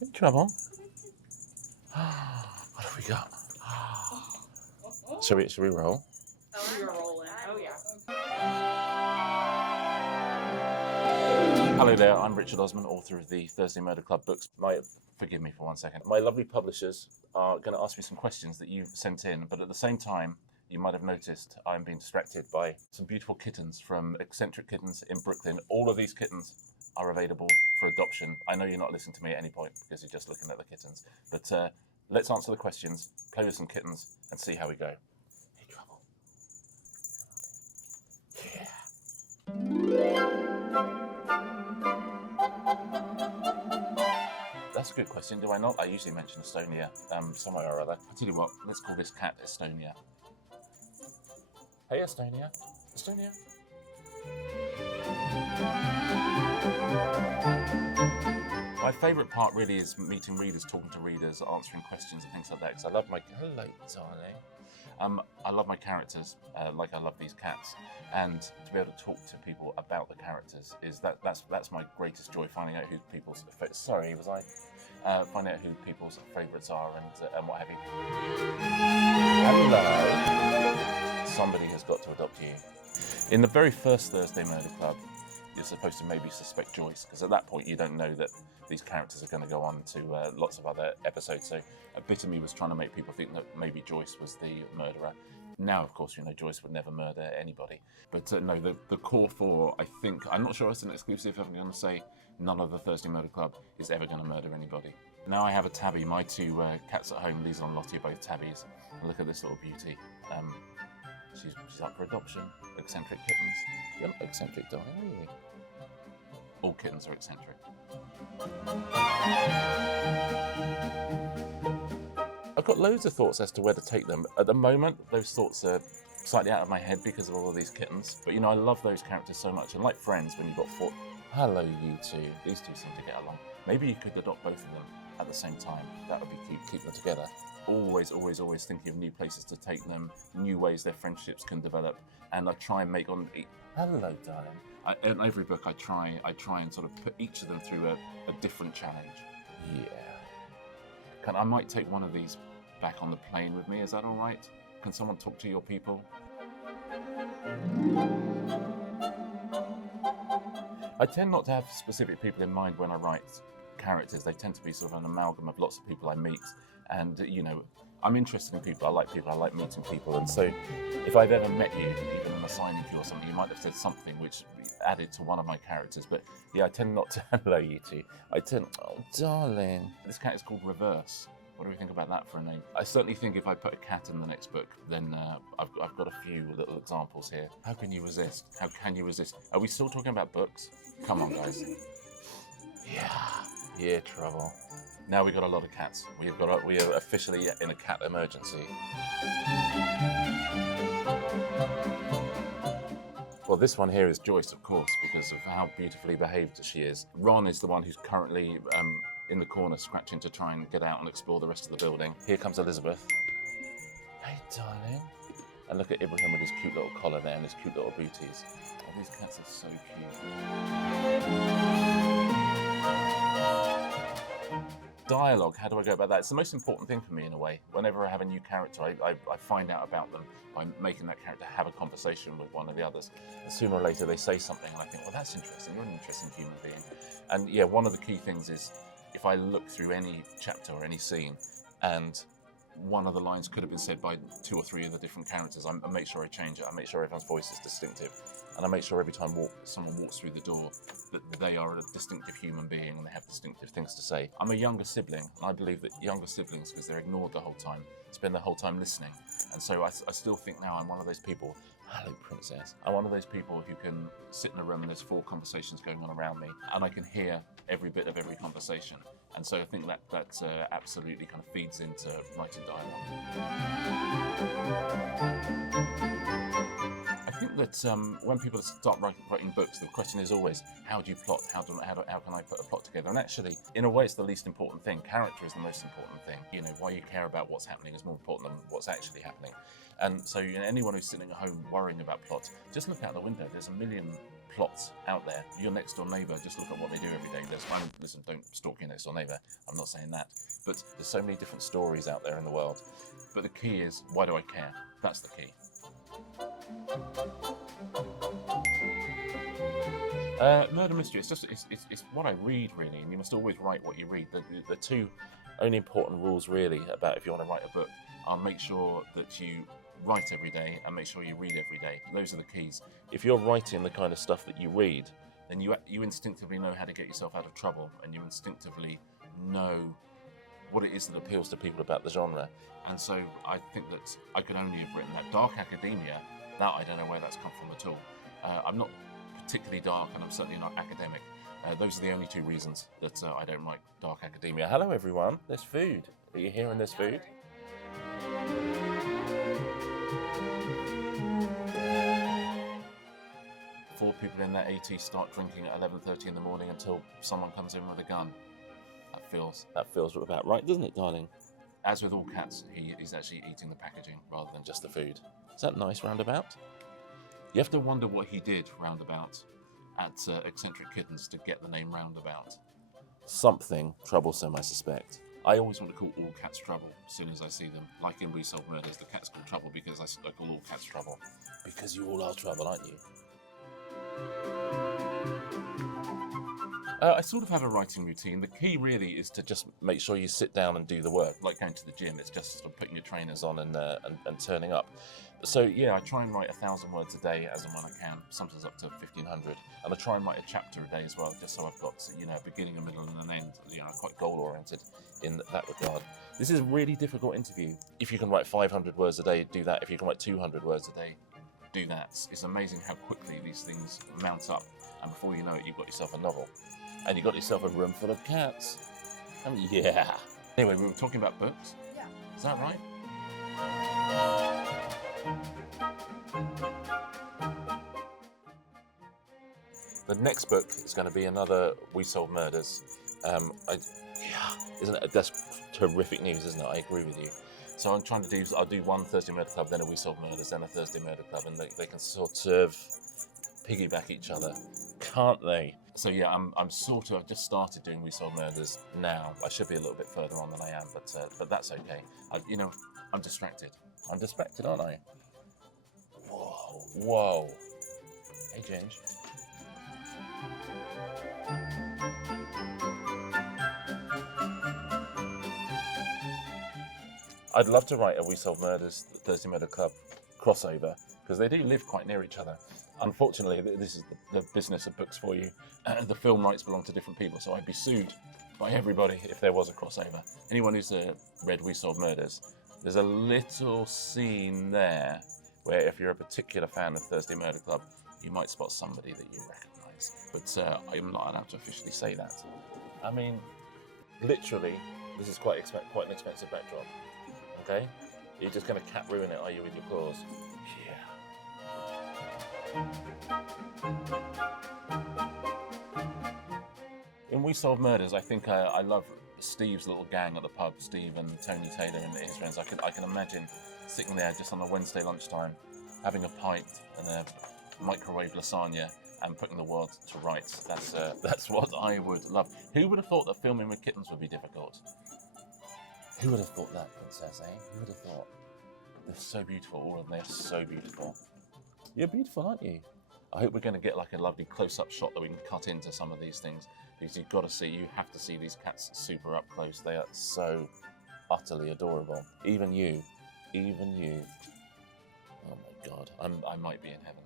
In trouble. What have we got? Shall we roll? Oh, you're rolling. Oh, yeah. Hello there, I'm Richard Osman, author of the Thursday Murder Club books. Forgive me for 1 second. My lovely publishers are going to ask me some questions that you've sent in, but at the same time, you might have noticed I'm being distracted by some beautiful kittens from Eccentric Kittens in Brooklyn. All of these kittens are available for adoption. I know you're not listening to me at any point because you're just looking at the kittens, but let's answer the questions, play with some kittens, and see how we go. Hey, Trouble. That's a good question, do I not? I usually mention Estonia somewhere or other. I tell you what, let's call this cat Estonia. Hey, Estonia. Estonia. My favourite part really is meeting readers, talking to readers, answering questions and things like that. Because I love my hello, darling. I love my characters, like I love these cats, and to be able to talk to people about the characters that's my greatest joy. Finding out who people's finding out who people's favourites are and what have you. Hello. Somebody has got to adopt you. In the very first Thursday Murder Club, you're supposed to maybe suspect Joyce, because at that point you don't know that these characters are going to go on to lots of other episodes. So a bit of me was trying to make people think that maybe Joyce was the murderer. Now, of course, Joyce would never murder anybody. But no, the core four, I think, I'm not sure it's an exclusive. I'm going to say none of the Thursday Murder Club is ever going to murder anybody. Now I have a tabby. My two cats at home, Lisa and Lottie, are both tabbies. And look at this little beauty. She's up for adoption. Eccentric kittens. You're not eccentric, darling, are you? All kittens are eccentric. I've got loads of thoughts as to where to take them. At the moment, those thoughts are slightly out of my head because of all of these kittens. But I love those characters so much. And like Friends, when you've got four... Hello, you two. These two seem to get along. Maybe you could adopt both of them at the same time. That would be cute. Keep them together. Always thinking of new places to take them, new ways their friendships can develop. And I try and make on... Hello, darling. In every book, I try and sort of put each of them through a different challenge. Yeah. I might take one of these back on the plane with me. Is that all right? Can someone talk to your people? I tend not to have specific people in mind when I write characters. They tend to be sort of an amalgam of lots of people I meet. And, I'm interested in people. I like meeting people. And so if I've ever met you, even in a signing to you or something, you might have said something which added to one of my characters. But yeah, I tend not to... Hello, you two. Oh, darling. This cat is called Reverse. What do we think about that for a name? I certainly think if I put a cat in the next book, then I've got a few little examples here. How can you resist? How can you resist? Are we still talking about books? Come on, guys. Yeah, Trouble. Now we've got a lot of cats. We are officially in a cat emergency. Well, this one here is Joyce, of course, because of how beautifully behaved she is. Ron is the one who's currently in the corner scratching to try and get out and explore the rest of the building. Here comes Elizabeth. Hey, darling. And look at Ibrahim with his cute little collar there and his cute little booties. Oh, these cats are so cute. Dialogue, how do I go about that? It's the most important thing for me in a way. Whenever I have a new character, I find out about them by making that character have a conversation with one of the others. And sooner or later they say something and I think, well, that's interesting, you're an interesting human being. And yeah, one of the key things is if I look through any chapter or any scene and one of the lines could have been said by 2 or 3 of the different characters, I make sure I change it. I make sure everyone's voice is distinctive. And I make sure every time someone walks through the door that they are a distinctive human being and they have distinctive things to say. I'm a younger sibling, and I believe that younger siblings, because they're ignored the whole time, spend the whole time listening. And so I still think now I'm one of those people, hello, princess. I'm one of those people who can sit in a room and there's 4 conversations going on around me, and I can hear every bit of every conversation. And so I think that absolutely kind of feeds into writing dialogue. I think that when people start writing books, the question is always, how do you plot? How can I put a plot together? And actually, in a way, it's the least important thing. Character is the most important thing. Why you care about what's happening is more important than what's actually happening. And so anyone who's sitting at home worrying about plot, just look out the window. There's a million plots out there. Your next door neighbour, just look at what they do every day. Listen, don't stalk your next door neighbour. I'm not saying that. But there's so many different stories out there in the world. But the key is, why do I care? That's the key. Murder mystery. It's what I read really, and you must always write what you read. The two only important rules really about if you want to write a book are make sure that you write every day and make sure you read every day. Those are the keys. If you're writing the kind of stuff that you read, then you instinctively know how to get yourself out of trouble, and you instinctively know what it is that appeals to people about the genre. And so I think that I could only have written that. Dark academia, that I don't know where that's come from at all. I'm not particularly dark, and I'm certainly not academic. Those are the only two reasons that I don't like dark academia. Hello everyone, there's food. Are you hearing this food? 4 people in their 80s start drinking at 11:30 in the morning until someone comes in with a gun. That feels about right, doesn't it, darling? As with all cats, he's actually eating the packaging rather than just the food. Is that nice, Roundabout? You have to wonder what he did, Roundabout, at Eccentric Kittens to get the name Roundabout. Something troublesome, I suspect. I always want to call all cats Trouble as soon as I see them. Like in We Solve Murders, the cat's called Trouble because I call all cats Trouble. Because you all are trouble, aren't you? I sort of have a writing routine. The key really is to just make sure you sit down and do the work. Like going to the gym, it's just sort of putting your trainers on and turning up. So yeah, I try and write 1,000 words a day as and when I can, sometimes up to 1,500. And I try and write a chapter a day as well, just so I've got, a beginning, a middle and an end. I'm quite goal-oriented in that regard. This is a really difficult interview. If you can write 500 words a day, do that. If you can write 200 words a day, do that. It's amazing how quickly these things mount up. And before you know it, you've got yourself a novel. And you got yourself a room full of cats. Yeah. Anyway, we were talking about books. Yeah. Is that right? The next book is going to be another We Solve Murders. Isn't it? That's terrific news, isn't it? I agree with you. So I'm trying to do. I'll do one Thursday Murder Club, then a We Solve Murders, then a Thursday Murder Club, and they can sort of piggyback each other, can't they? So yeah, I'm sort of, I've just started doing We Solve Murders now. I should be a little bit further on than I am, but that's okay. I'm distracted. I'm distracted, aren't I? Whoa. Hey, Ginge. I'd love to write a We Solve Murders, Thursday Murder Club crossover, because they do live quite near each other. Unfortunately, this is the business of books for you. The film rights belong to different people, so I'd be sued by everybody if there was a crossover. Anyone who's read We Solve Murders, there's a little scene there where if you're a particular fan of Thursday Murder Club, you might spot somebody that you recognise. But I'm not allowed to officially say that. I mean, literally, this is quite an expensive backdrop. Okay? You're just going to cat ruin it, are you, with your claws? In We Solve Murders, I think I love Steve's little gang at the pub, Steve and Tony Taylor and his friends. I can imagine sitting there just on a Wednesday lunchtime, having a pint and a microwave lasagna and putting the world to rights. That's what I would love. Who would have thought that filming with kittens would be difficult? Who would have thought that, Princess, eh? Who would have thought? They're so beautiful, all of them. They're so beautiful. You're beautiful, aren't you? I hope we're going to get like a lovely close-up shot that we can cut into some of these things, because you have to see these cats super up close. They are so utterly adorable. Even you. Oh my God, I might be in heaven.